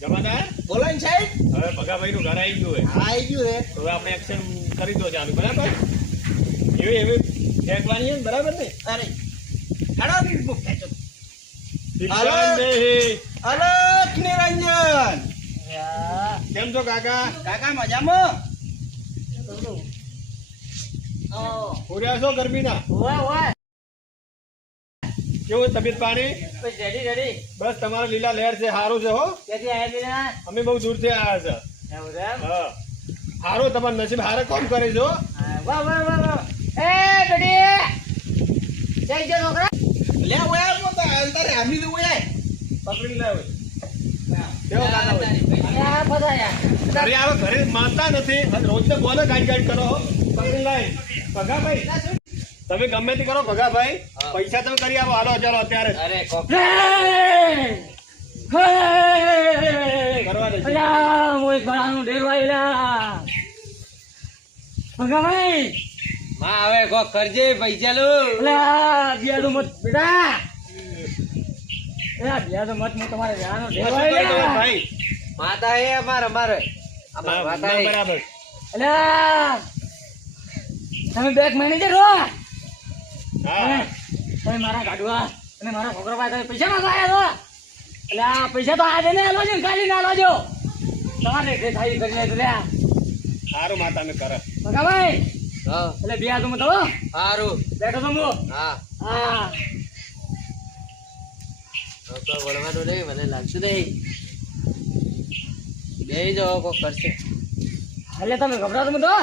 જમાદાર બોલો ને સાહેબ. હવે ભગાભાઈ નું ઘર આવી ગયું હા આવી ગયું રે. હવે આપણે એક્શન કરી દો ચાલુ બરાબર એવી એવી ફેંકવાની છે ને બરાબર ને અરે હેડો બુક ખેંચો. શિક્ષણ નહીં. અલખ નિરંજન. કેમ છો કાકા કાકા મજામાં? પૂર્યા છો ગરમીના કેવું તબિયત પાણી બસ તમારા લીલા લહેર છે સારું છે હો અમે બહુ દૂર થી આવ્યા છે હા સારું તમારું નસીબ હારે કોમ કરે છો લે ઓયા મોતા અંતરે આમી દે ઓયા. પકડી લાવ કેવો કાકા હોય ઘરે આવો ઘરે માનતા નથી અને રોજ ને બોલે ગાડી ગાડી કરો પકડી લાય ભગાભાઈ તમે ગમે તે કરો ભગાભાઈ પૈસા તમે કરી આવો હાલો ચાલો અત્યારે કરવા દે માં હવે કોક કરજે પૈસા લો ભાઈ માતા હે અમારે માતા હે. બરાબર તમે બેંક મેનેજર હો? હા તમે મારા ગાડવા અને મારા છોકરા પાસે તમે પૈસા માંગવા આવ્યા છો? એટલે આ પૈસા તો આજે ને આલો છો ને કાલે ના આલો તમારે જે થાય કરી લે તો લે સારું માતા ને કરે ભગાભાઈ. હા એટલે બે હાથમાં તો સારું બેઠો તો હું. હા હા તો વળવાનું નહીં મને લાગતું નહીં બે જાઓ કોક કરશે. એટલે તમે ગભરાતો મત હો.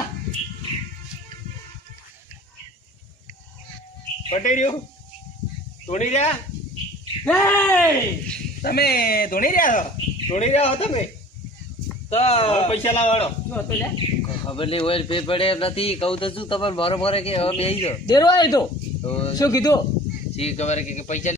પટી રહ્યું તોડી રહ્યા તમે ધોણી રહ્યા છો? તોડી રહ્યા હો તમે તો હવે પૈસા લાવવાડો શું હતું લે? ખબર નહીં હોય ફેર પડે એમ નથી કહું તો શું તમારે મારો મારે કે હવે બે જાઓ દેરો આવ્યો તો તો શું કીધું? જી ખબર કે પૈસા